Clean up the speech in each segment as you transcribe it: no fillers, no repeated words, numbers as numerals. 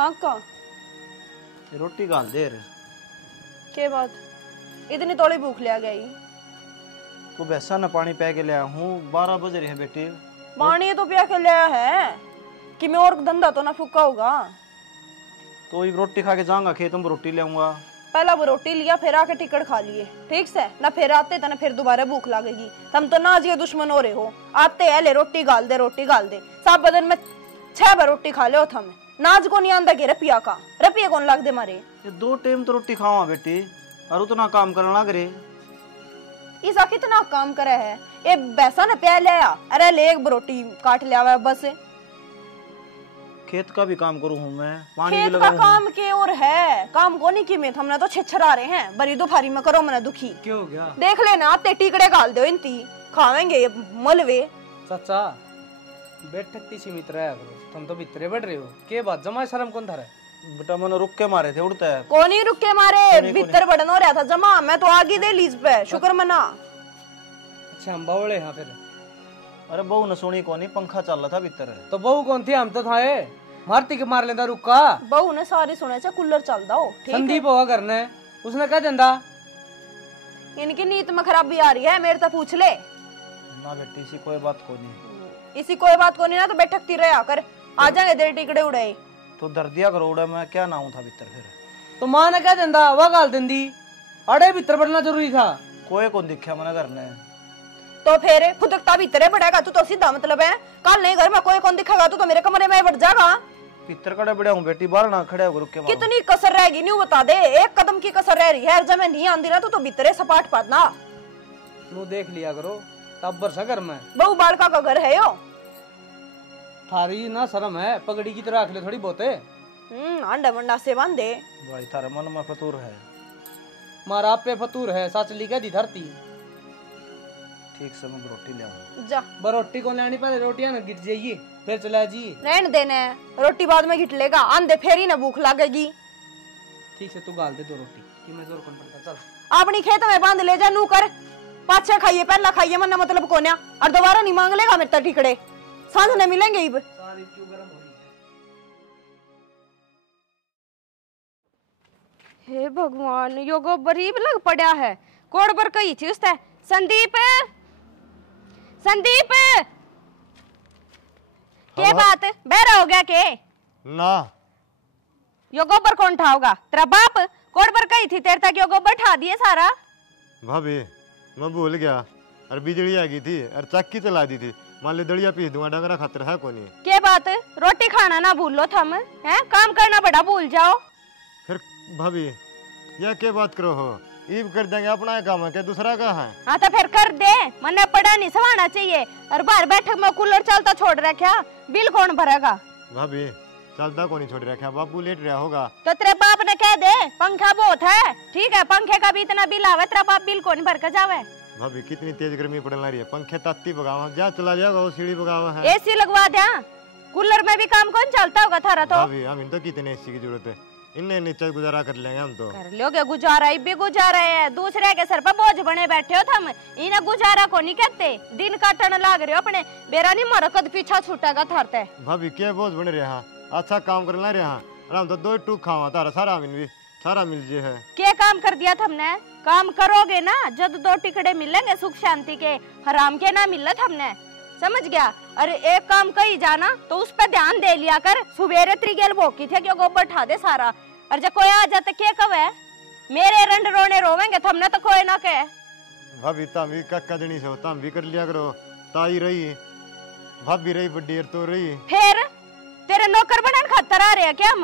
हाँ का रोटी गाल दे रे। के बात इतनी तोड़ी भूख ले गई? तू भैंसा न पानी पै के लिया हूँ, 12 बज रहे हैं बेटी। पानी तो पिया के लिया है कि मैं और धंधा तो ना फूका होगा। तो ये रोटी खा के जाऊंगा खेत में, रोटी ले आऊंगा। पहला वो रोटी लिया, फिर आके टिकट खा लिए, ठीक से ना फिर आते थे ना फिर दोबारा भूख लगेगी। तुम तो ना जी दुश्मन हो रहे हो। आते है ले रोटी गाल दे, रोटी गाल दे। सब बदन में 6 बार रोटी खा लो थम। नाज को नहीं आंदा के रपिया का, रपिया कौन लग दे मारे। ये 2 टाइम तो रोटी खावा बेटी, और उतना काम करना लग रे। इसा कितना काम करे है ये बैसा न प्या लिया। अरे ले एक रोटी काट लिया बस। खेत का भी काम करूँ हूँ मैं, पानी भी खेत लगा का काम के और है, काम को नहीं की में हमने तो छिछरा रहे हैं। बरी दोपहरी में करो मना दुखी। क्या हो गया? देख लेना आते टिकड़े गाल दो इनती खावेंगे ये मलवे। चाचा बैठक ती सीमित रहा करो, तुम तो भीतरे बढ़ रहे हो। के बात जमा शर्म कौन था रे? बेटा मैंने रुक के मारे थे, उड़ता है कौन ही रुक के मारे, भीतर बढ़न हो रहा था जमा। मैं तो आगे दे लीज पे शुक्र मना। अच्छा हम बावड़े हाँ फिर। अरे बहू न सुनी कौन, पंखा चल रहा था भीतर। तो बहू कौन थी? हम तो थाए मारती के मार लेंदा रुका। बहू ने सारी सुने चा कूलर चलदा हो ठीक है। संदीप होगा करने उसने कह देंदा इनकी नीत में खराबी आ रही है, मेरे तो पूछ ले ना बेटी। इसी कोई बात को नहीं, इसी कोई बात को नहीं ना तो बैठकती रहा कर। आ जाएंगे तेरे टिकड़े उड़े तो दर्दिया करो उड़े। मैं क्या नाऊं था भीतर फिर? तो माँ ने कह देंदा वह गाल देंदी। अड़े भीतर बढ़ना जरूरी था। कोई कौन दिखा मैंने करने। तो फिर फुदकता भीतरे बढ़ेगा तू तो सीधा मतलब है। कल नहीं घर में कोई कौन दिखेगा तू तो मेरे कमरे में बढ़ जाएगा। भीतर कड़े बड़े हूँ बेटी, बाहर ना खड़े हो रुक के। कितनी कसर रहेगी नहीं बता दे। एक कदम की कसर रह रही है, जब मैं नहीं आंदी ना तो भीतरे सपाट पादना। तू देख लिया करो तब बरसा घर में। बहु बालका का घर है यो। थारी ना शर्म है, पगड़ी की तरह रख ले थोड़ी बहुते। अंडा मंडा से बांधे भाई थारे मन में फतूर है। मारा पे फतूर है, सच लिखा दी धरती। ठीक से मैं रोटी ले आऊं। जा रोटी को लेनी पहले, रोटियां ना गिर जाइए फिर चला जी। रहन देने रोटी बाद में घिट लेगा, आंधे फेर ही ना भूख लगेगी। ठीक से तू गाल दे 2 रोटी कि मैं जोर कौन पड़ता। चल अपनी खेत में बांध ले जा नू कर। 5-6 खाइए, पहला खाइए मन मतलब कोन्या और दोबारा नहीं मांग लेगा मेरे टिकड़े। सांझ न मिलेंगे इब। सारी क्यों गरम हो रही है? हे भगवान यो गोबर ही लग पड़ा है। कोड़ पर कही थी उसने। संदीप संदीप के बात बहरा हो गया के ना? यो गोबर कौन उठाओगा? तेरा बाप। कोड़ पर कही थी तेरे तक यो गोबर उठा दिए सारा। भाभी मैं भूल गया, और बिजली आ गई थी और चक्की चला दी थी। मान ले दड़िया पीस दूंगा, डंगरा खातर है कोनी। के बात रोटी खाना ना भूल लो थम हैं, काम करना बड़ा भूल जाओ। फिर भाभी यह क्या बात करो हो? ईब कर देंगे, अपना ही काम है क्या दूसरा का है? हाँ तो फिर कर दे, मन्ने पड़ा नहीं सवाना चाहिए। और बाहर बैठक में कूलर चलता छोड़ रखा, बिल कौन भरेगा? भाभी चलता कोनी छोड़ रखा, बाबू लेट रहा होगा। तो तेरे बाप ने कह दे पंखा बहुत है, ठीक है पंखे का भी इतना बिल आवे, तेरा बाप बिल कौन भर के जावे? भाभी कितनी तेज गर्मी पड़ने रही है, पंखे ताती बगावा जा चला जाएगा, वो सीढ़ी बगावा है। एसी लगवा दे, कूलर में भी काम कौन चलता होगा थारा तो? भाभी हम तो कितने एसी की जरूरत है, इन्हें नीचे गुजारा कर लेंगे हम तो। कर लोगे गुजारा, भी गुजारा है, दूसरे के सर पर बोझ बने बैठे हो तुम। इन्हें गुजारा को नहीं कहते, दिन काटने लाग रहे हो अपने। बेरा नहीं मारो कद पीछा छूटेगा थारते। भाभी क्या बोझ बने रहा, अच्छा काम करना रहा, हम तो 2 टूक खावा तारा सारा भी सारा मिल जे है। क्या काम कर दिया तुमने? काम करोगे ना जब 2 टिकड़े मिलेंगे सुख शांति के, हराम के ना मिले तुमने, समझ गया? अरे एक काम कही जाना तो उस पर ध्यान दे लिया कर। सुबेरे त्रिगेल भोकी थे क्यों गोबर उठा दे सारा, और जब कोई आ जाते क्या कवे मेरे रंड रोने रोवेंगे तुमने तो कोई ना कहे। भाभी तम भी कक्का जनी से तम भी कर लिया करो, ताई रही भाभी रही बड्डी तो रही। फिर तेरे नौकर बनन खातर आ रहे हैं क्या हम?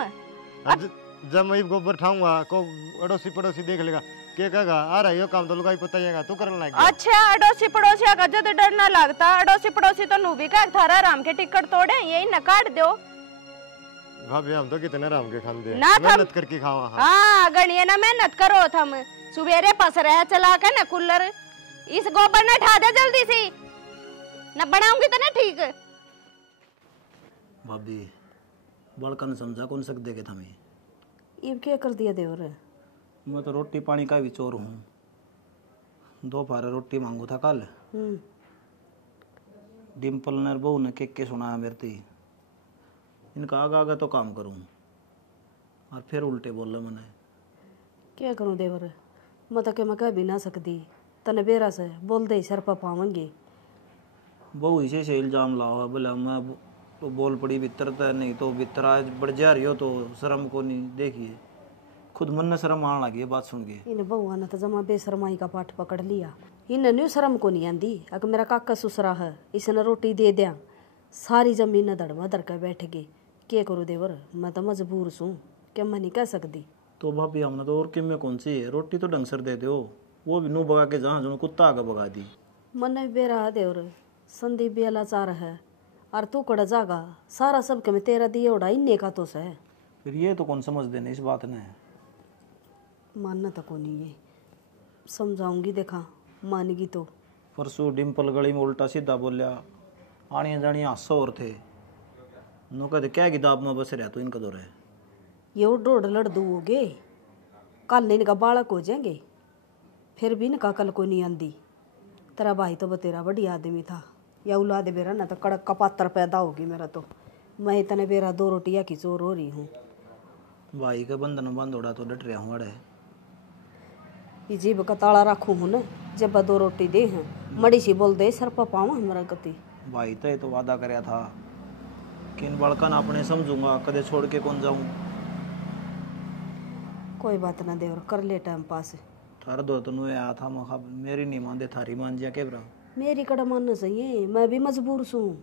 जब मैं गोबर ठाऊंगा को अड़ोसी पड़ोसी देख लेगा, क्या कहेगा आ रहा है काम तो लुगाई पता जाएगा तू करने लग गया। अच्छा अड़ोसी पड़ोसी का जब डर ना लगता, अड़ोसी पड़ोसी तो नू भी कह थारा राम के टिकट तोड़े यही न काट दो। भाभी हम तो कितने राम के खान दे, ना मेहनत करके खावा। हाँ गणिये ना मेहनत करो थम, सुबेरे पस रहे चला के न कूलर, इस गोबर न उठा दे जल्दी सी, न बनाऊंगी तो ना ठीक। भाभी बड़का ने समझा कौन सक देगे थमे। इब क्या कर दिया देवर? मैं तो रोटी पानी का भी चोर हूँ। 2 फारे रोटी मांगू था कल। डिम्पल ने बहू ने के सुनाया मेरे ती, इनका आगा आगा तो काम करूँ। और फिर उल्टे बोल मैंने। क्या करूं देवर, मैं तो मैं कह भी ना सकती, तने बेरा से बोल दे सर पर पावेंगे। बहु इसे से इल्जाम लाओ, बोला मैं तो बोल पड़ी भीतर तो नहीं तो भीतर आज बढ़ जा रही हो तो शर्म को नहीं। देखिए खुद मन में शर्म आने लगी है बात सुन के। इन बहुआ ने तो जमा बेशरमाई का पाठ पकड़ लिया। इन न्यू शर्म को नहीं आंदी। अगर मेरा काका ससुरा है, इसने रोटी दे दिया, सारी जमीन दड़वा दड़ के बैठ गई। क्या करूँ देवर, मैं तो मजबूर सूँ, क्या मैं नहीं कह सकती। तो भाभी हमने तो और किम में कौन सी है, रोटी तो ढंग से दे दो, वो भी नू भगा के जहाँ जो कुत्ता आगे भगा दी। मन भी बेरा देवर, संदीप भी लाचार है और तू कड़ा जागा, सारा सब के मैं तेरा दिए उड़ा इन्ने का तो से। फिर ये तो कौन समझ देने इस बात ने। मानना तो को नहीं, ये समझाऊंगी, देखा मानेगी तो। परसों डिम्पल गली में उल्टा सीधा बोलिया, आनिया जानिया हंसो और थे नो कहते क्या किताब में बस रहा तो इनका दौर है। ये डोड़ लड़ दू हो गए, कल इनका बालक हो जाएंगे, फिर भी इनका कल को नहीं आंदी। तेरा भाई तो बतेरा बढ़िया आदमी था, या औलाद बेरा ना तो कड़क कपातर पैदा होगी मेरा तो। मैं इतने बेरा 2 रोटियाँ की चोर हो रही हूँ। भाई का बंधन बांधोड़ा तो डट रहा हूँ अड़े। ये जीभ का ताला रखूँ हूँ न, जब 2 रोटी दे हैं मड़ी सी बोल दे सर पर पाऊँ हमारा गति। भाई तो वादा कराया था कि इन बड़का ना अपने समझूंगा, कदे छोड़ के कौन जाऊँ। कोई बात ना देवर, कर ले टाइम पास। थारा दो तो नुए आया था मखा, मेरी नहीं मानते थारी मान जिया केबरा। मेरी कड़ा मानना चाहिए, मैं भी मजबूर सूँ,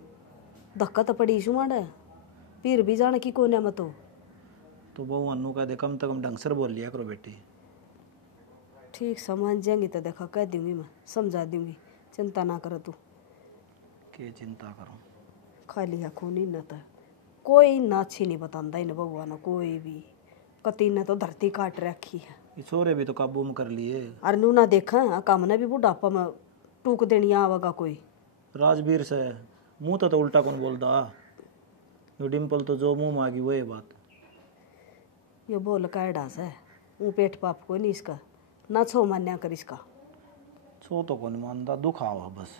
धक्का तो पड़ी शू माड़ा, फिर भी जाने की कोने मत हो। तो बहु अनु का दे कम से कम ढंग से बोल लिया करो बेटी। ठीक सामान जाएंगी तो देखा कह दूंगी, मैं समझा दूंगी, चिंता ना करो तू। के चिंता करो, खाली आँखों नहीं न था कोई ना अच्छी नहीं बताता इन बउआ ना कोई भी। कती ने तो धरती काट रखी है। ये छोरे भी तो काबू में कर लिए। और नू ना देखा काम ने भी बुढ़ापा में टूक देनी आवेगा कोई। राजवीर से मुंह तो उल्टा कौन बोलता, यो डिम्पल तो जो मुंह मांगी वो ये बात। ये बोल का डास है, वो पेट पाप कोई नहीं इसका, ना छो मान्या कर इसका। छो तो कौन मानता, दुख आवा बस।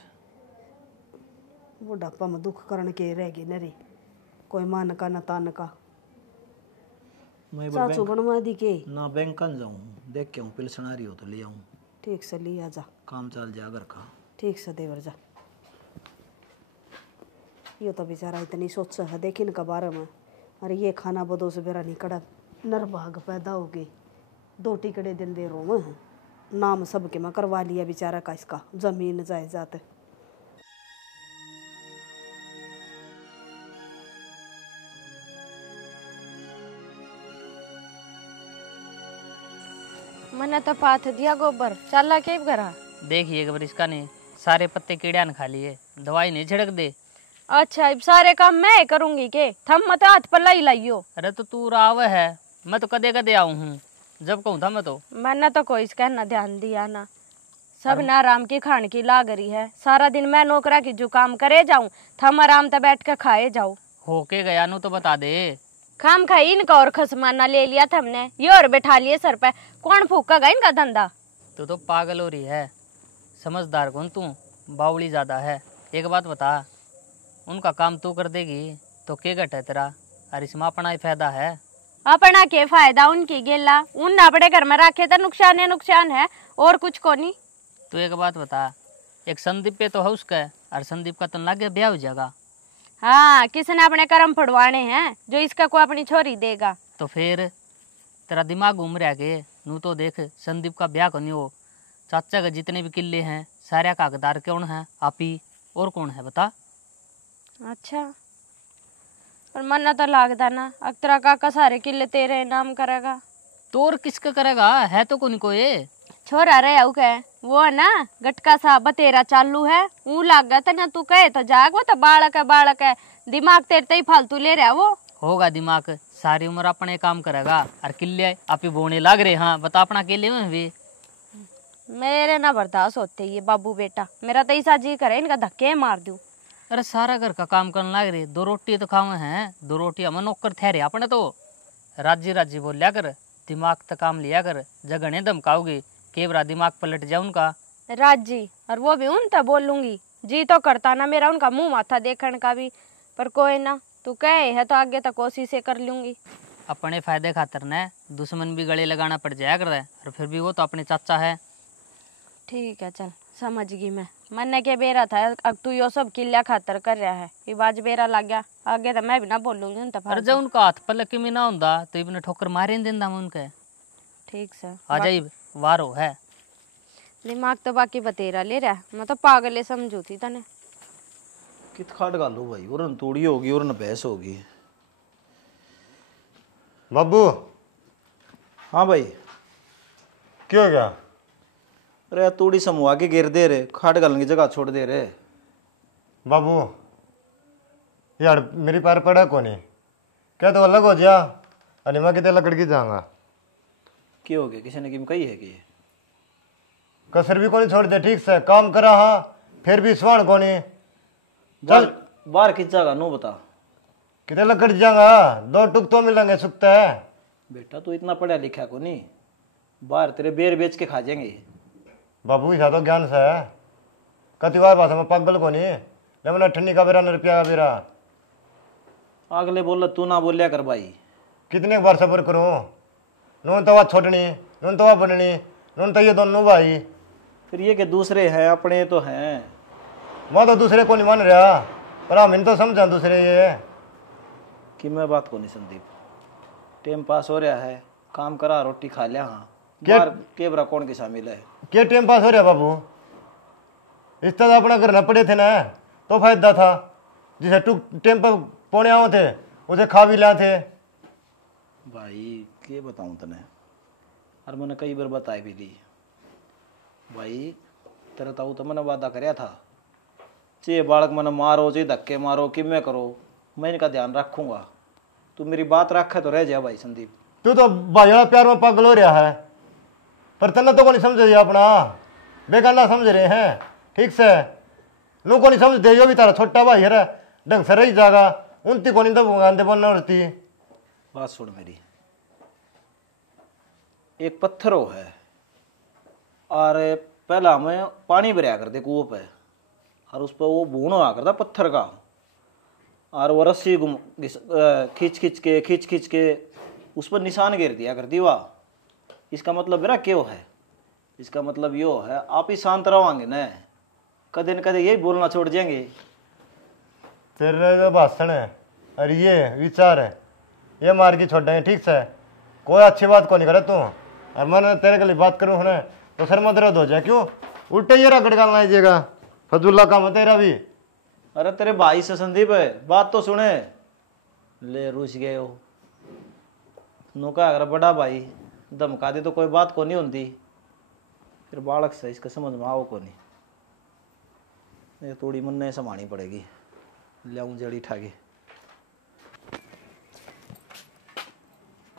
बुढ़ापा में दुख करने के रह गई नरी, कोई मान का न तान का। मैं चाचू बनवा दी के ना बैंक कन जाऊँ, देख के हूँ पिलसन आ रही हो तो ले आऊँ। ठीक से लिया जा, काम चल जा घर का। ठीक से देवर जा। ये तो बेचारा इतनी सोच है देखिन का बारे में, अरे ये खाना बदो से बेरा निकड़ा नरभाग पैदा हो गई। 2 टिकड़े दिन दे रो में नाम सबके मैं करवा लिया बेचारा का, इसका जमीन जायदाद। मैंने तो पाथ दिया गोबर, चला के करा। देखिए एक बार इसका नहीं, सारे पत्ते कीड़ा ने खा लिए, दवाई नहीं छिड़क दे। अच्छा अब सारे काम मैं करूंगी के, थम मत हाथ पर लाई लाइयो। अरे तो तू राव है, मैं तो कदे कदे आऊँ हूँ, जब कहूँ था मैं तो। मैंने तो कोई इसका ना ध्यान दिया ना, सब ना आराम की खान की लाग रही है। सारा दिन मैं नौकरा की जो काम करे जाऊं, थम आराम से बैठ के खाए जाओ। होके गया नु तो बता दे। खाम खाई इनका और खसमाना ले लिया था हमने, ये और बैठा लिए सर पे, कौन फूकेगा इनका धंधा। तू तो पागल हो रही है, समझदार कौन तू, बावली ज्यादा है। एक बात बता, उनका काम तू कर देगी तो क्या घट है तेरा, और इसमें अपना ही फायदा है। अपना के फायदा उनकी गेला, उन अपने घर में रखे तो नुकसान है और कुछ को नहीं। तू एक बात बता, एक संदीप पे तो है उसका, और संदीप का तो लागे ब्याह हो जाएगा। हाँ, किसने अपने कर्म फड़वाने हैं जो इसका कोई अपनी छोरी देगा। तो फिर तेरा दिमाग घूम रहा के नू तो देख, संदीप का ब्याह नहीं हो, चाचा के जितने भी किले हैं सारे का हकदार कौन है, आप ही, और कौन है बता। अच्छा, और मन तो लागदा ना अक्तरा काका सारे किले तेरे नाम करेगा। तो और किसका करेगा, है तो कोई कोई छोरा रहे आउ कहे, वो ना गटका सा बतेरा चालू है, ऊ लाग गया ना, तू कहे तो जाग, वो तो बालक है, दिमाग तेरे तो ही फालतू ले रहा वो। होगा दिमाग, सारी उम्र अपने काम करेगा, और किले आप ही बोने लाग रहे। हाँ बता, अपना केले में भी मेरे ना बर्दाश्त होते ये बाबू बेटा, मेरा तो ऐसा जी करे इनका धक्के मार दूं। अरे सारा घर का काम करने लग रही, 2 रोटी तो खावे हैं, 2 रोटी हमें नौकर ठहरे अपने तो। राजी बोलिया कर, दिमाग तो काम लिया कर, जगने धमकाओगी केवरा दिमाग पलट जाए उनका। राजी, और वो भी उन तक बोलूंगी, जी तो करता ना मेरा उनका मुंह माथा देखने का भी, पर कोई ना, तू कहे है तो आगे तक कोशिश कर लूंगी। अपने फायदे खातर ने दुश्मन भी गले लगाना पड़ जाया कर रहा है, और फिर भी वो तो अपने चाचा है। ठीक है चल समझ गई मैं। मन के बेरा था अब तू यो सब किल्ला खातर कर रहा है, ये बाज बेरा लग गया आगे तो मैं भी ना बोलूंगी उन और जब उनका हाथ पलक में ना होता तो इबने ठोकर मारे नहीं देंदा मैं उनके। ठीक से आ जाई वारो है। दिमाग तो बाकी बतेरा ले रहा, मैं तो पागल है समझू थी तने। कित खाट गालो भाई, और न तोड़ी होगी और न भैंस होगी। बाबू हाँ भाई। क्या हो गया? अरे तोड़ी समूह के गिर दे रे, खाट गालने की जगह छोड़ दे रे। बाबू यार मेरी पैर पड़ा कोनी, क्या तो अलग हो जा, अरे मैं कितने लकड़ की जाऊंगा। क्या हो गया, किसी ने किम कही है कि कसर भी कोनी छोड़ दे, ठीक से काम करा हाँ फिर भी स्वाण कोनी। चल बाहर किस जगह नो बता। कितने लकड़ जाऊंगा, 2 टुक तो मिलेंगे सुखता है। बेटा तू इतना पढ़ा लिखा को नहीं, बाहर तेरे बेर बेच के खा जाएंगे। बाबू ऐसा तो ज्ञान से है, कति बार भाषा में पागल को नहीं, लेकिन ठंडी का बेरा न रुपया का बेरा। अगले बोल तू ना बोलिया कर भाई। कितने बार सबर करूं, नून तो वह छोड़नी, नून तो वह बननी, नून तो ये दोनों भाई। फिर ये कि दूसरे हैं अपने तो हैं। मैं तो दूसरे को नहीं मान रहा, पर हम इन तो समझा दूसरे ये कि मैं बात को नहीं संदीप, टाइम पास हो रहा है, काम करा रोटी खा लिया। हाँ बाहर केबरा कौन के शामिल है। क्या टाइम पास हो रहा बाबू, इस तरह अपना घर न पड़े थे ना तो फायदा था, जिसे टू टाइम पर पौने आओ थे उसे खा भी ला थे। भाई के बताऊं तने, और मैंने कई बार बताई भी दी भाई, तेरा ताऊ तो मैंने वादा कराया था, चे बालक मैंने मारो चे धक्के मारो कि मैं करो, मैं इनका ध्यान रखूंगा। तू मेरी बात रखे तो रह जा भाई संदीप। तू तो भाई प्यार में पागल हो रहा है, पर तना तो को नहीं समझ रही अपना, बेगाना समझ रहे हैं ठीक से। लोग को नहीं समझते, यो भी तारा छोटा भाई है ढंग से रही जागा, उनती को नहीं दबोगांदे बनना होती। बात सुन मेरी, एक पत्थर हो है और पहला हमें पानी भरया करते कुओं पे, और उस पर वो भून हुआ करता पत्थर का, और वो रस्सी खींच खींच के उस पर निशान गिर दिया करती वाह। इसका मतलब मेरा क्यों है, इसका मतलब यो है आप ही शांत रहोगे न, कदे न कदे यही बोलना छोड़ जाएंगे। तेरे जो भाषण है और ये विचार है ये मार की छोड़ देंगे ठीक से, कोई अच्छी बात को नहीं करे तू, और मैं तेरे के लिए बात करूँ है तो सर में दर्द हो जाए। क्यों उल्टे ये रगड़ डालना लीजिएगा, फजूल्ला काम है तेरा भी। अरे तेरे भाई से संदीप है, बात तो सुने। ले रूस गए हो नौका, अगर बड़ा भाई धमका दे तो कोई बात को नहीं होती, फिर बालक से इसका समझ में आओ को नहीं। ये थोड़ी मन ने संभालनी पड़ेगी, लियाऊं जड़ी ठाके।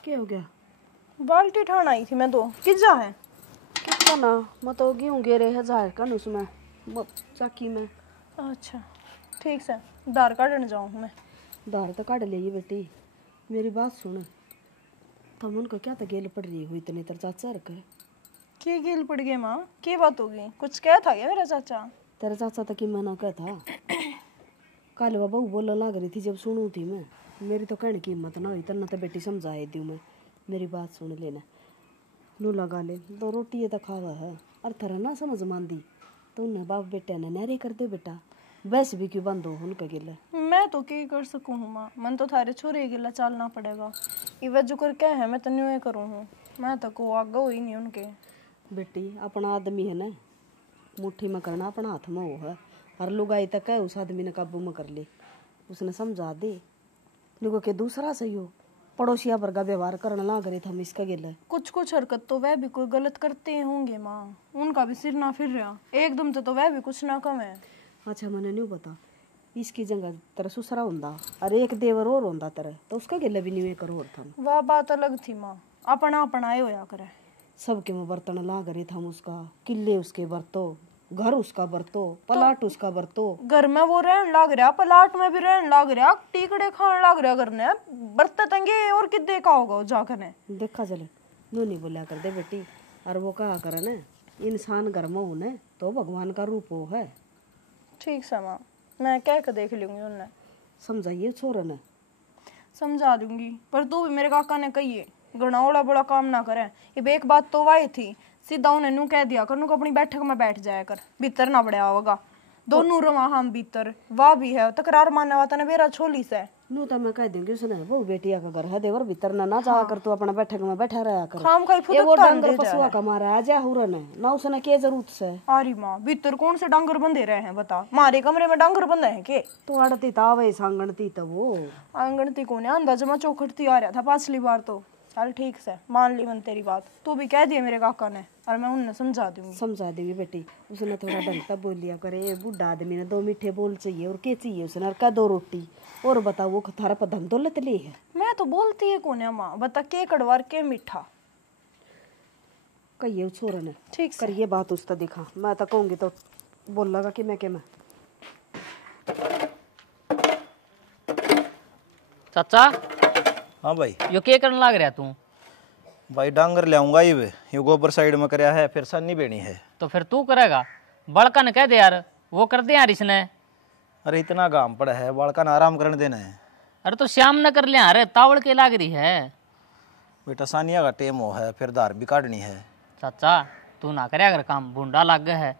क्या हो गया? बाल्टी ठान आई थी मैं तो, किस जा है कितना ना मैं तो गेहूँ गेरे 1000 का उसमें चाकी में। अच्छा ठीक से दार काटने जाऊँ मैं। दार तो काट ले बेटी, मेरी बात सुन, तम उनका क्या तो गेल पड़ रही हुई इतने तर चाचा रखे की गिल पड़ गई माँ, की बात होगी, कुछ क्या था क्या मेरा चाचा? तेरा चाचा तो कि मना क्या था, कल बाबा बोलने लग रही थी जब सुनू थी मैं, मेरी तो कहने की हिम्मत ना हुई, तना तो बेटी समझाए दी मैं। मेरी बात सुन लेना, नू लगा ले 2 रोटी ये तो खावा है, और थरा ना समझ मानदी तो उन्हें बाप बेटे ने नहरे कर दे बेटा, वैसे भी क्यों बंद हो उनका गिला। मैं तो क्या कर सकूँ हूँ माँ, मन तो थारे छोरे गिला चालना पड़ेगा, इवे जो कर क्या है मैं तो न्यू करूँ हूँ, मैं तो को आगे हुई नहीं उनके। बेटी अपना आदमी है ना, मुट्ठी में करना अपना हाथ में वो है, हर लुगाई तक है उस आदमी ने काबू में कर ले, उसने समझा दे लोगों के दूसरा सही हो, पड़ोसिया वर्गा व्यवहार करने लग रहे थे हम इसका गिला। कुछ हरकत तो वह भी कोई गलत करते होंगे माँ, उनका भी सिर ना फिर रहा एकदम से तो वह भी कुछ ना कम है। अच्छा मैंने नहीं बता, इसकी जगह तेरा ससुरा होंदा और एक देवर और होंदा तेरा, तो उसका गिला भी नहीं कर और था। वह बात अलग थी माँ, अपना अपनाए होया करे, सबके में बर्तन ला करे था उसका, किले उसके बरतो, घर उसका बरतो, पलाट उसका बरतो, घर में वो रहन लाग रहा, पलाट में भी रहन लाग रहा, टीकड़े खान लाग रहा करने, बर्तन तंगे और कि देखा होगा जाकर ने देखा चले नू नहीं बोलिया कर दे बेटी, और वो कहा करे ना इंसान घर में होने तो भगवान का रूप हो है। ठीक है माँ, मैं कह के देख लूंगी उन्हें। समझाइए छोरे ने। समझा दूंगी, पर तू भी मेरे काका ने कही है गणावड़ा बड़ा काम ना करे। ये एक बात तो वाई थी, सीधा उन्हें नू कह दिया कर, नू अपनी बैठक में बैठ जाया कर, भीतर ना बड़ा होगा। दोनों रवा हम भीतर, वाह भी है तकरार मारने वाला ने बेरा छोली से। नू तो मैं कह दूंगी उसने, वो बेटिया का घर है देवर, भीतर ना जा कर, तू अपना बैठक में बैठा रहा कर। खाम खाई ये वो फुदकता डंगर पशुआ का मारा आ जा हुरन है ना, उसने के जरूरत से। अरे माँ भीतर कौन से डांगर बंधे रहे हैं बता, मारे कमरे में डांगर बंधे हैं के? तू अड़ती तावे सांगणती तो वो आंगणती को अंदाजा में चौखटती आ रहा था पिछली बार तो। चल ठीक से मान ली मन तेरी बात, तू भी कह दिया मेरे काका ने, और मैं उन्हें समझा दूंगी। समझा देगी बेटी, उसने थोड़ा ढंग का बोल लिया करे। बूढ़ा आदमी ने 2 मीठे बोल चाहिए, और क्या चाहिए उसने, और का 2 रोटी। और बताओ वो थारा पर धन दौलत ले है। मैं तो बोलती है कौन है माँ, बता के कड़वार के मीठा कहिए छोर ने ठीक कर ये बात उसका दिखा, मैं तो कहूंगी तो बोल लगा कि मैं क्या मैं। चाचा हाँ भाई। यो के करने लाग रहा तू? भाई डांगर ले आऊंगा ये गोबर साइड में करया है, फिर सन्नी बेनी है। तो फिर तू करेगा? बड़का ने कह दे यार, वो कर दे यार इसने। अरे इतना काम पड़ा है, बालका ने आराम करने देना है। अरे तो श्याम न कर लिया, अरे तावड़ के लाग रही है। बेटा सानिया का टेम हो है, फिर धार भी काटनी है। चाचा तू ना करे अगर काम, बूंदा लाग गया है।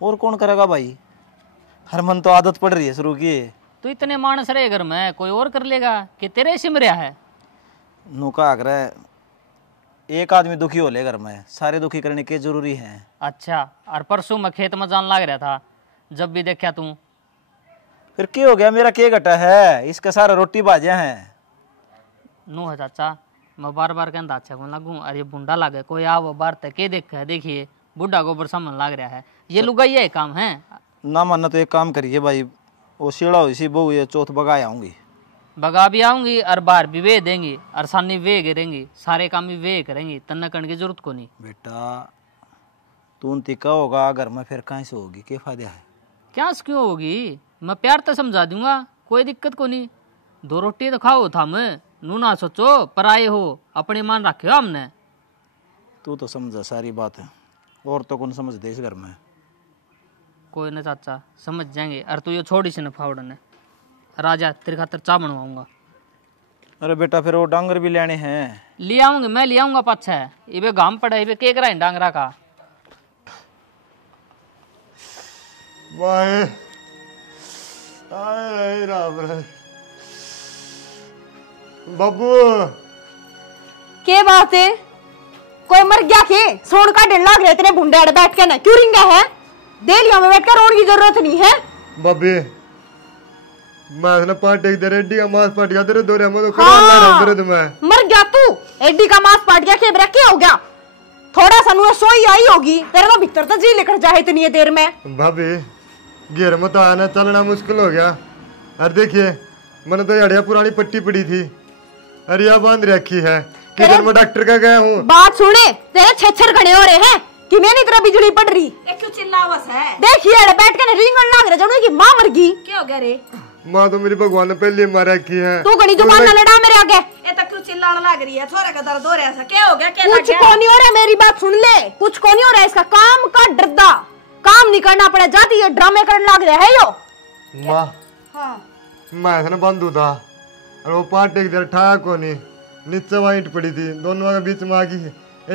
और कौन करेगा भाई, हर मन तो आदत पड़ रही है शुरू की। तू इतने मानस रहे घर में, कोई और कर लेगा कि तेरे सिमरिया है? नूका अगर एक आदमी दुखी हो ले घर में, सारे दुखी करने के जरूरी है। अच्छा, और परसों मैं खेत में जान लाग रहा था, जब भी देखा तू। फिर क्या हो गया, मेरा क्या घटा है, इसका सारा रोटी भाजिया है। नू है चाचा, मैं बार बार कहता अच्छा कौन लागू, अरे बुंडा लागे कोई आओ बार तक के देख है, देखिए बुढ़ा गोबर सामन लाग रहा है, ये लुगाई है काम है ना। मानना तो एक काम करिए भाई, वो सीढ़ा हुई सी बहु ये चौथ बगाए आऊंगी। बगा भी आऊंगी और बाहर भी वे देंगी, और सामने वे गिरेंगी, सारे काम भी वे करेंगी, तन्ना करने की जरूरत को नहीं। बेटा तू तिका होगा घर में, फिर कहाँ से होगी, क्या फायदा है? क्या क्यों होगी, मैं प्यार तो समझा दूंगा, कोई दिक्कत को नहीं। 2 रोटी तो खाओ था मैं, नू ना सोचो पर आए हो, अपने मान रखे हो हमने। तू तो समझा सारी बात है, और तो कौन समझ दे इस घर में। कोई ना चाचा समझ जाएंगे, और तू ये छोड़ी से न फावड़ ने राजा, तेरे खातर चाह बनवाऊंगा। अरे बेटा फिर वो डांगर भी लेने हैं। ले आऊंगे मैं, ले आऊंगा पाछा है, इबे घाम पड़ा है, इबे के करा डांगरा का। वाहे आए राम रे बाबू। के बात है, कोई मर गया के? सोन का डंडा लाग रहे तेरे भुंडे अड़ बैठ के ना, क्यों रिंगा है? देलिया में बैठकर रोने की जरूरत नहीं है। बाबे मैं ना पाटे दे रेडी का मांस पाट गया तेरे दोरे में, तो कमाल ला रहा तेरे तुम्हें। मर गया तू, एडी का मांस पाट गया, खेबरा क्या हो गया? थोड़ा सा नुए सोई आई होगी, तेरे तो भीतर तो जी लेकर जाए इतनी देर में। भाभी घेर में तो आना चलना मुश्किल हो गया। अरे देखिए मैंने तो अड़िया पुरानी पट्टी पड़ी थी, अरिया बांध रखी है, किधर मैं डॉक्टर का गया हूँ। बात सुने, तेरे छेछर खड़े हो रहे हैं कि मैंने तेरा बिजली पड़ रही। क्यों चिल्लावस है? देखिए बैठ के रिंगण लाग रहा, जब की मां मर गई। क्या हो गया रे? माँ तो मेरी भगवान ने पहले मारा की है। तू घनी जुबान ना लड़ा मेरे आगे। ये तक क्यों चिल्लाने लग रही है? छोरे का दर्द हो रहा है, क्या हो गया? क्या कुछ को नहीं हो रहा, मेरी बात सुन ले, कुछ को नहीं हो रहा है, इसका काम का डरदा काम नहीं करना पड़ा, जाती ये ड्रामे करने लग रहा है यो। माँ हाँ मैं था ना बंधु था, और वो पाटे की ठा को नहीं, नीचे वाइट पड़ी थी, दोनों के बीच में आगी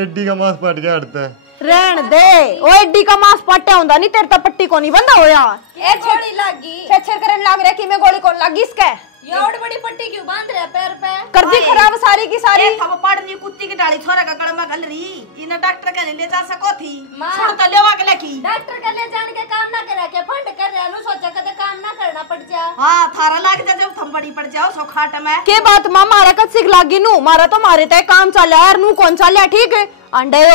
एड्डी का मांस पाट गया हटता है। रहन दे, ओ एड्डी का मांस पट्टा होंदा नहीं, तेरे तो पट्टी को नहीं बंदा होया। ए गोली लगी, छेछर करने लग रहा कि मैं गोली कौन लगी इसके? ये और बड़ी पट्टी क्यों बांध रहा पैर पे? कर दी खराब सारी की सारी। हम पड़नी कुत्ती की डाली छोरा का गड़ में गल रही, इने डॉक्टर के ले जा सको थी, सुन तो लेवा के लेकी। डॉक्टर के ले जान के काम ना करे के फंड कर रहा नु, सोचा कदे काम ना करना पड़ जा। हां थारा लाग जा, जब थम बड़ी पड़ जाओ सो खाट में के बात मां मारा कद सिख लागी नु, मारा तो मारे ते काम चल यार, नु कौन चल या ठीक है, अंडे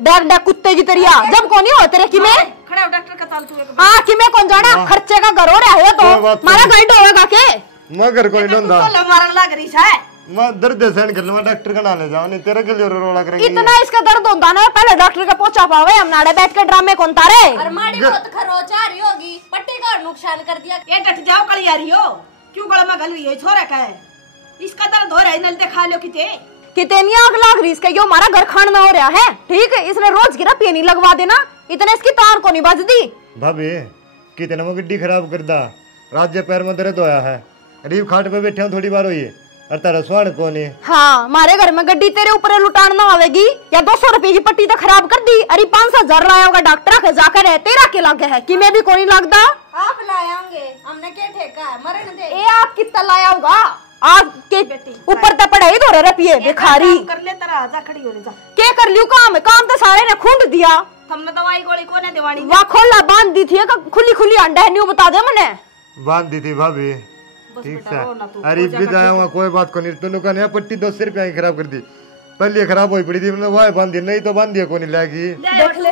डर डर कुत्ते की तरिया जब कोनी हो तेरे की में खड़ा डॉक्टर का ताल तू। हां कि मैं कौन जाना, खर्चे का घर हो रहा है तो मारा गाइड होएगा के? मगर कोई डंडा तो मारन लग रही है। मैं दर्द सहन कर लूं, डॉक्टर का ना ले जाओ, नहीं तेरे के लिए रोला करेंगे। इतना इसका दर्द होता ना, पहले डॉक्टर का पोछा पावे, हम नाड़े बैठ के ड्रामे कौन तारे। और माड़ी बहुत खरोच आ रही होगी, पट्टी का नुकसान कर दिया। ये डट जाओ कल यार हो, क्यों गला में गल रही है छोरा का है? इसका दर्द हो रहा है, नल दिखा लो किते नहीं आग लाग रही इसका, यो हमारा घर खान में हो रहा है ठीक है, इसने रोज की ना पेनी लगवा देना, इतने इसकी तार को नहीं बज दी। भाभी कितने वो गिड्डी खराब कर दा, राज्य पैर में दर्द होया है, गरीब खाट पे बैठे हूँ, थोड़ी बार हुई है और तेरा स्वान कौन है? हाँ मारे घर में गड्डी तेरे ऊपर लुटान ना आवेगी या 200 रुपए की पट्टी तो खराब कर दी। अरे 5,000 लाया होगा डॉक्टर के जाकर है तेरा के लागे है कि मैं भी कोई लगता आप लाएंगे हमने क्या ठेका है मरण दे। ए आप कितना लाया होगा आप के ऊपर तो पढ़ाई दो रुपये भिखारी कर ले तेरा आजा खड़ी हो जा। क्या कर लियो काम काम तो सारे ने खूंड दिया। हमने दवाई गोली कोने दिवानी वहाँ खोला बांध दी थी खुली खुली अंडा है न्यू बता दे मने बांध दी थी भाभी। ठीक है अरे भी जाया हुआ कोई बात को नहीं तुम कहने पट्टी 200 रुपया की खराब कर दी पहले खराब हो पड़ी थी मैंने वह बांध दी नहीं तो बांध दिया कौन लाएगी। देख ले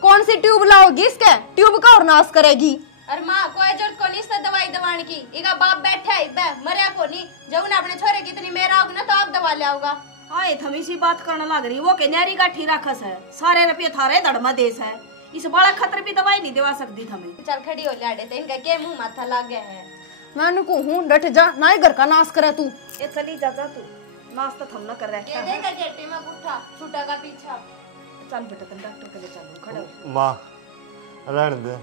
कौन सी ट्यूब लाओगी इसके ट्यूब का और नाश करेगी। अरे माँ कोई जरूरत को नहीं दवाई दवाने की इका बाप बैठा है मरिया को नहीं जब उन्हें अपने छोरे की इतनी मेरा होगा ना तो आप दवा ले आओगा। आए थम इसी बात करने लग रही वो के न्यारी का ठीरा खस है सारे रुपये थारे धड़मा देश है इस बड़ा खतर भी दवाई नहीं दिवा सकती थमें। चल खड़ी हो लाडे तो इनका के मुंह माथा लग गया है। मैं उनको हूँ डट जा ना ही घर का नाश करे तू। ये चली जा तू नाश्ता थम ना कर रहा ये देगा गेटी में पुट्ठा छूटा का पीछा। चल बेटा तुम डॉक्टर के लिए चलो खड़े हो। माँ रहने दे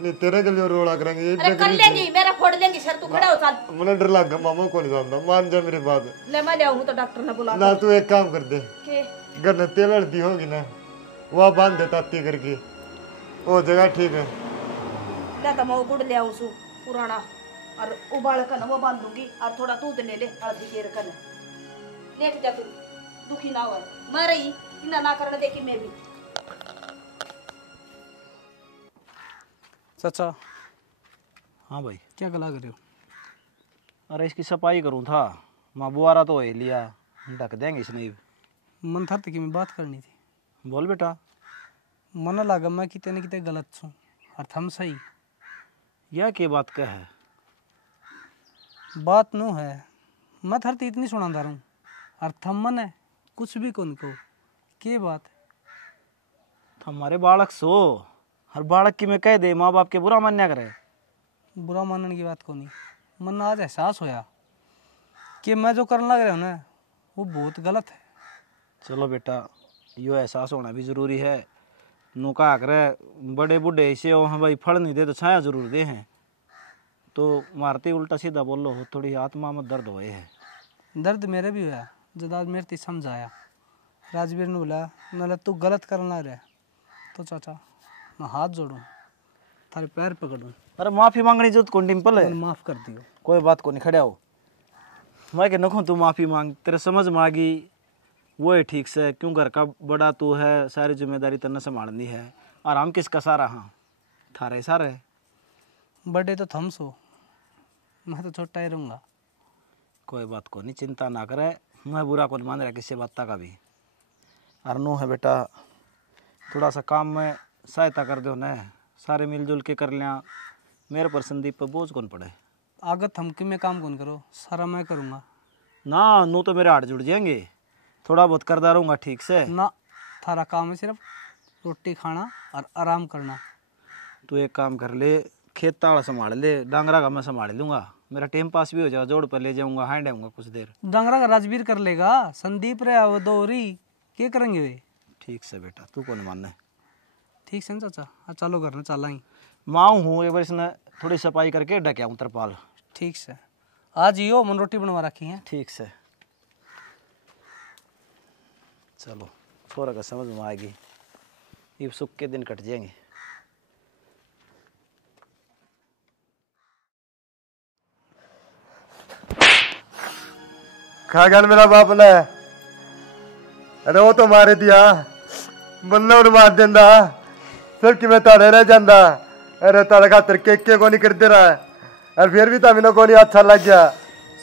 नहीं तेरे के लिए रोड़ा करेंगे ये अरे कर लेंगी मेरा फोड़ लेंगी सर तू खड़ा हो चल। मुझे डर लग गया मामा को नहीं जानता मान जा मेरी बात। ले मैं ले आऊं तो डॉक्टर ने बुला ना तू एक काम कर दे के घर में तेल हल्दी होगी ना वह बांध दे ताती करके वो जगह ठीक है। ले तो मैं वो गुड़ ले आऊं सु पुराना और उबाल कर वो बांध दूंगी और थोड़ा दूध ले ले हल्दी के रखन लेके जा तू दुखी ना हो मैं रही इना ना करने देखी मैं भी। चाचा हाँ भाई क्या गला कर रहे हो? अरे इसकी सफाई करूँ था माँ बुआरा तो है लिया ढक देंगे इसने। मन था कि मैं बात करनी थी। बोल बेटा। मन लगा मैं कितने कितने गलत छूँ और थम सही। यह क्या बात का है? बात नो है मैं थरती इतनी सुना रहा हूँ और थम मन है कुछ भी कौन को के बात हमारे बालक सो हर बालक की मैं कह दे माँ बाप के बुरा मान्या करे। बुरा मानने की बात को नहीं मन आज एहसास होया कि मैं जो करने लग रहा हूँ ना वो बहुत गलत है। चलो बेटा यो एहसास होना भी ज़रूरी है। नुका करे बड़े बूढ़े ऐसे हो हाँ भाई फल नहीं दे तो छाया जरूर दे हैं तो मारते उल्टा सीधा बोल लो थोड़ी आत्मा में दर्द होए है। दर्द मेरे भी हुआ जब आज मेरे समझ आया राजवीर ने बोला नाले तू गलत करना रहा तो चाचा मैं हाथ जोड़ूं थारे पैर पकड़ूं। अरे माफ़ी मांगनी जरूरत कौन डिम्पल है माफ़ कर दियो कोई बात को नहीं खड़ा हो मैं के नखो तू माफ़ी मांग तेरे समझ मांगी वो है ठीक से क्यों घर का बड़ा तू है सारी जिम्मेदारी तन्ने संभालनी है और हम किसका सारा हाँ थारे सारे बड़े तो थम सो मैं तो छोटा ही रहूँगा। कोई बात को नहीं चिंता ना करे मैं बुरा को नहीं मान रहा किसी बात का भी। और नो है बेटा थोड़ा सा काम में सहायता कर दो न सारे मिलजुल के कर लिया मेरे पर संदीप पर बोझ कौन पड़े। आगे थमके में काम कौन करो सारा मैं करूँगा ना नो तो मेरे हाथ जुड़ जाएंगे थोड़ा बहुत करदा रहूँगा ठीक से ना थारा काम है सिर्फ रोटी खाना और आराम करना। तू एक काम कर ले खेत ताड़ा संभाल ले डांगरा का मैं संभाल लूँगा मेरा टाइम पास भी हो जाएगा जोड़ पर ले जाऊँगा हांड आऊँगा कुछ देर। डांगरा का राजवीर कर लेगा संदीप रे वो दोरी क्या करेंगे वे। ठीक से बेटा तू कौन मानना है। ठीक से चाचा चलो घर में चल आई माँ हूँ एक बार इसने थोड़ी सफाई करके ढके आऊँ तरपाल। ठीक से आज यो मन रोटी बनवा रखी है। ठीक से चलो थोड़ा का समझ में आएगी ये सुख के दिन कट जाएंगे। खा गया मेरा बाप ने अरे वो तो मारे दिया बल्ले और मार देंदा सब कि मैं ताड़े रह जांदा अरे ताड़े खातर के को नहीं करते रहा और फिर भी तमिनो को नहीं अच्छा लग गया।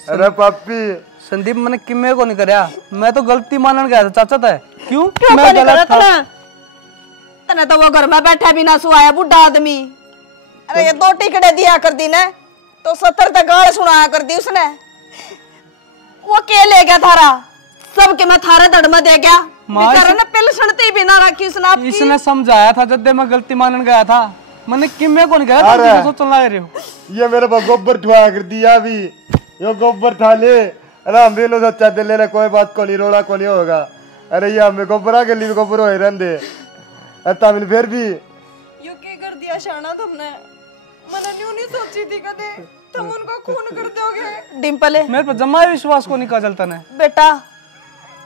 अरे पापी संदीप मैंने किम्मे को नहीं करया मैं तो गलती मानन गया था चाचा था क्यों मैं गलत था तने तो वो घर में बैठा भी ना सुआया बुढ़ा आदमी। अरे ये 2 टिकड़े दिया कर दी ने तो 70 तक गाल सुनाया कर दी उसने वो के ले गया थारा सब के मैं थारे धड़ में दे गया बेचारा ने पिल सुनती भी ना रखी उसने आपकी। इसने समझाया था जब मैं गलती मानन गया था मैंने किम्मे को नहीं गया था सोचने लग रहे हो ये मेरे को गोबर ठुआ कर दिया अभी यो गोबर ठा ले अरे हम भी लो सच्चा दिल ले कोई बात को नहीं रोड़ा को नहीं होगा। अरे ये हमें गोबरा के लिए गोबर हो रहंदे तमिल फिर भी यू के कर दिया शाना तुमने मैंने न्यू नहीं सोची थी कदे। तुम उनको खून कर दोगे। डिम्पल है मेरे पर जमा विश्वास को निकाल चलता ना बेटा,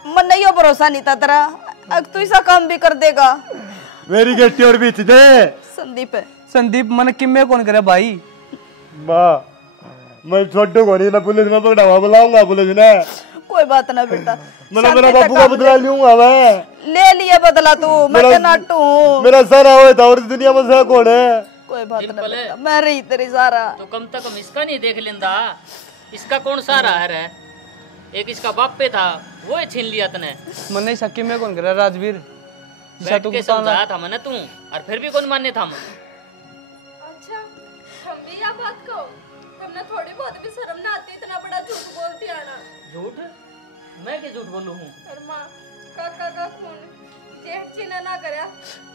मन नहीं भरोसा नहीं था तेरा, अब तू ऐसा काम भी कर देगा। मेरी गेटी और बीच दे संदीप है। संदीप मन किम्मे कौन करे भाई? माँ मैं छोटू को नहीं ना पुलिस में पकड़ा बुलाऊंगा पुलिस ने। कोई बात ना बेटा, मेरा बापू का बदला लूंगा मैं। ले लिया बदला तू, मैं क्या नाटू हूँ। मेरा सारा हुआ था और दुनिया में से कौन है? कोई बात ना बेटा, मैं रही तेरी सारा। तो कम तक हम इसका नहीं देख लेंदा, इसका कौन सारा है? एक इसका बाप पे था, वो ही छीन लिया तने। मन नहीं सके में कौन करे राजवीर? बैठ के समझाया था मैंने तू, और फिर भी कौन मानने था? अच्छा हम भी यह बात कहो, हमने थोड़ी बहुत भी शर्म ना आती, इतना बड़ा झूठ बोलती आना। झूठ? मैं क्या झूठ बोलूं हूँ? और माँ काका का खून जेठ जी ने ना करया,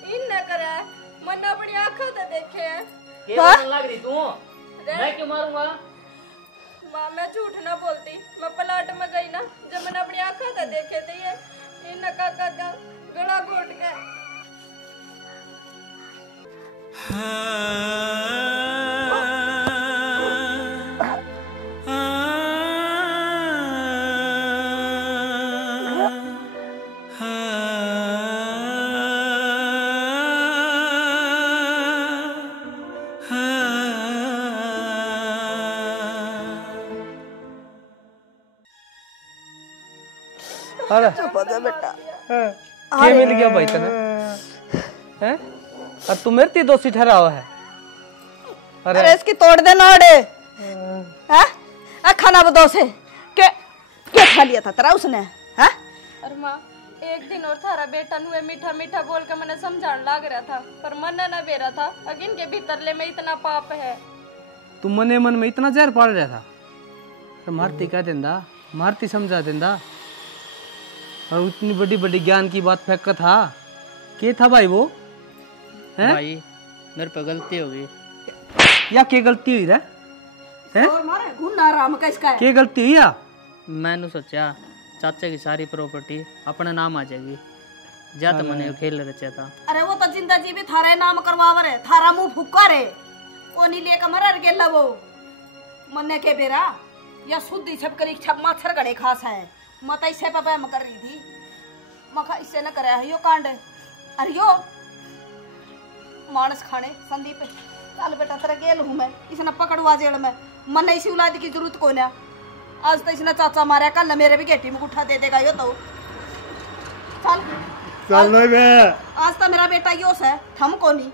इन ने करया है, मन अपनी आंखों से देखे हैं। क्या लग रही तू? मैं क्यों मारूंगा? माँ मैं झूठ ना बोलती, मैं प्लाट में गई ना, जब मैंने अपनी आंखों से देखे थे ये इन काका का गला घोट गया। अरे बेटा क्या मिल गया भाई तने? हैं? और तू मेरे ती दोषी ठहरा हुआ है। अरे इसकी तोड़ दे नाड़े। खाना बदो से क्या खा लिया था तेरा उसने? हैं? अरे माँ एक दिन और थारा बेटा नुए मीठा मीठा बोल के मैंने समझाने लग रहा था, पर मन न बेरा था, अगिन के भीतरले में इतना पाप है। तू मने मन में इतना जहर पाल रहा था? तो मारती क्या देंदा, मारती समझा देंदा, और इतनी बड़ी बड़ी ज्ञान की बात फेंक था। क्या था भाई वो? हैं? भाई मेरे पे गलती हो गई। या क्या गलती हुई रे? क्या गलती हुई या? मैंने सोचा चाचा की सारी प्रॉपर्टी अपने नाम आ जाएगी, जा तो मैंने खेल रचा था। अरे वो तो जिंदा जी भी थारे नाम करवावर है, थारा मुंह फुक्का रे, कोनी लेकर मरर गेला वो मन्ने के बेरा या शुद्धि छपकरी छप माछर गड़े खास है। मत ऐसे पापा मैं कर रही थी, मखा इससे न करे है यो कांड। अरे यो मानस खाने संदीप चल बेटा तेरा गेल हूँ मैं, इसने पकड़वा जेल में, मन इसी औलाद की जरूरत को ना। आज तो इसने चाचा मारा, कल मेरे भी गेटी में गुठा दे देगा यो तो। चल चल आज तो मेरा बेटा योस है, हम को नहीं।